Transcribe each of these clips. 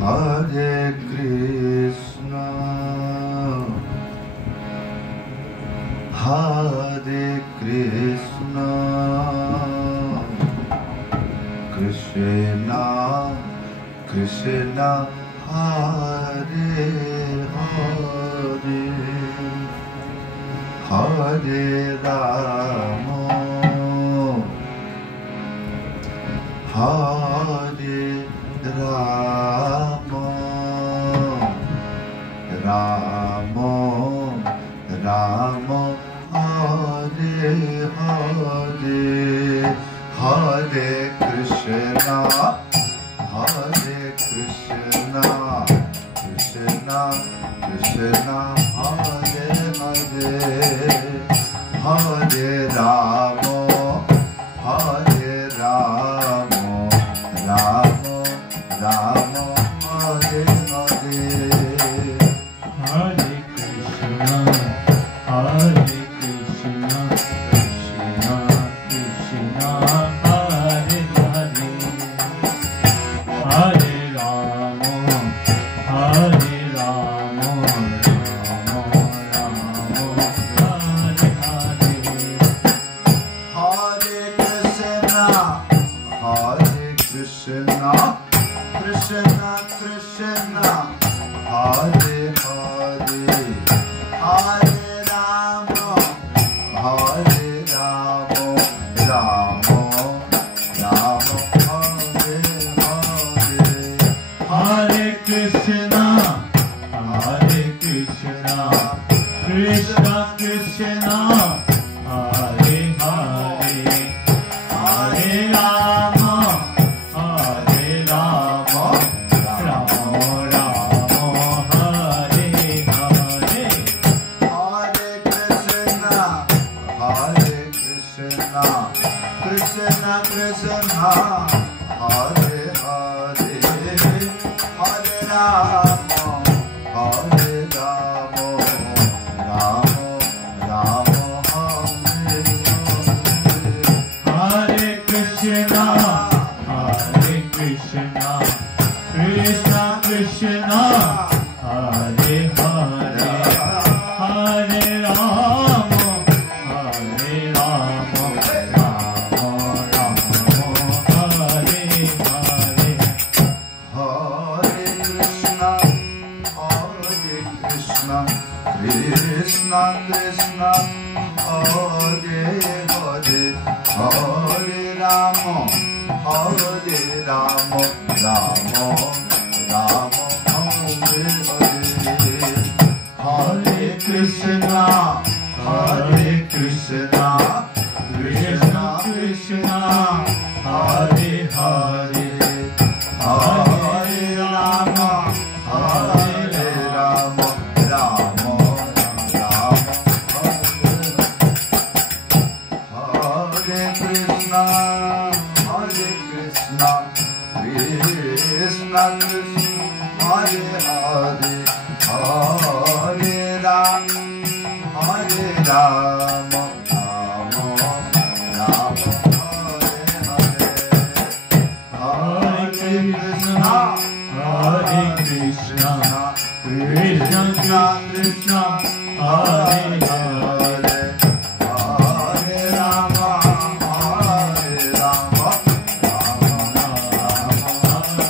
Hare Krishna, Hare Krishna, Krishna Krishna, Hare Hare, Hare Rama, Hare Rama, Rama Rama, Hare Hare, Hare Krishna, Hare Krishna, Krishna Krishna, Hare Hare, Hare Rama, Hare Rama, Rama Rama, Hare Hare, Hare Krishna, Hare Krishna, Krishna Krishna, Hare Hare, Hare Rama, Hare Rama, Rama Rama, Hare Hare, Hare Krishna, Hare Krishna, Krishna Krishna, Hare Hare, Hare Rama, Hare Rama, Rama Rama, Hare Hare, Hare Krishna, Hare Krishna, Krishna Krishna, Hare Hare, Hare Rama, Hare Rama, Rama Rama, Hare Hare, Hare Krishna, Hare Krishna, Krishna Krishna, Hare Hare, Hare Rama, Hare Rama, Rama Rama, Hare Hare, Hare Krishna, Hare Krishna, Krishna Krishna, Hare Hare, Hare Rama, Hare Rama, Rama Rama, Hare Hare, Hare Krishna, Hare Krishna, Krishna Krishna, Hare Hare, Hare Rama, Hare Rama, Rama Rama, Hare Hare, Hare Krishna, Hare Krishna, Krishna Krishna, Hare Hare, Hare Rama, Hare Rama, Rama Rama, Hare Krishna, Hare Krishna, Krishna Krishna, Hare Hare, Hare Rama, Hare Rama, Rama Rama, Hare Krishna, Hare Krishna, Krishna Krishna, Hare Hare, Hare Rama, Hare Rama, Rama Rama,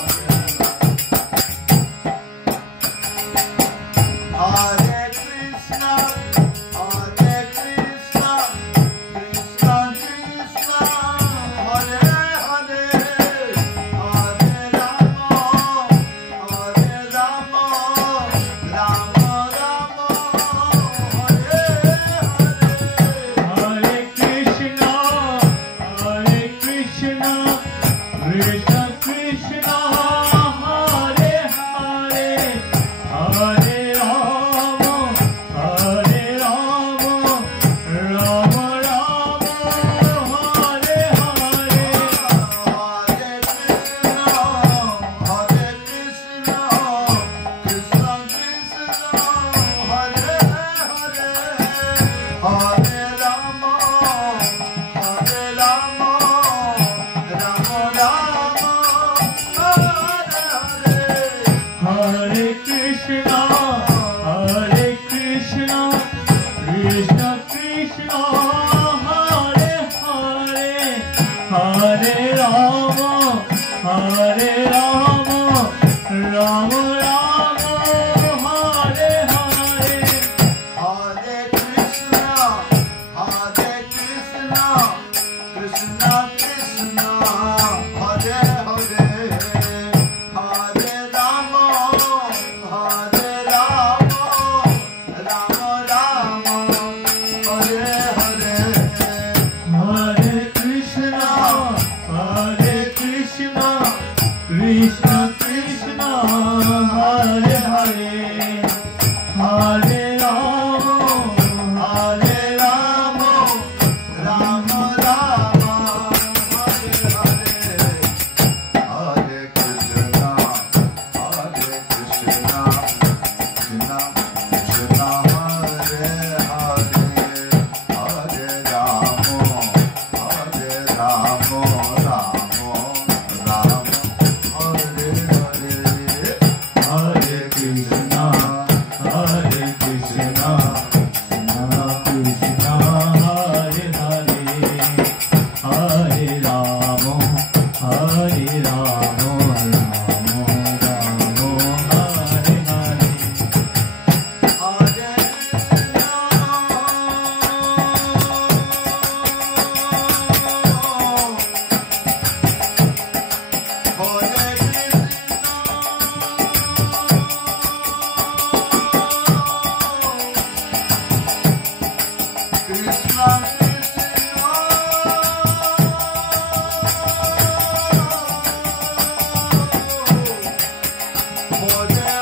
Hare Krishna, Hare Krishna, Krishna Krishna, Hare Hare, Hare Rama, Hare Rama, Rama Rama, Hare Hare Krishna, Krishna Krishna, Hare Hare, Hare Rama, Rama Rama, Hare Hare. Hare Krishna, Krishna Krishna, Hare Hare, Hare Rama, Rama Rama, Hare Hare. Hare Krishna, Krishna Krishna, Hare Hare, Hare Rama, Rama Rama, Hare Hare. Hare Krishna, Krishna Krishna, Hare Hare, Hare Rama, Rama Rama, Hare Hare. Hare Krishna, Krishna Krishna, Hare Hare, Hare Rama, Rama Hare Hare. Hare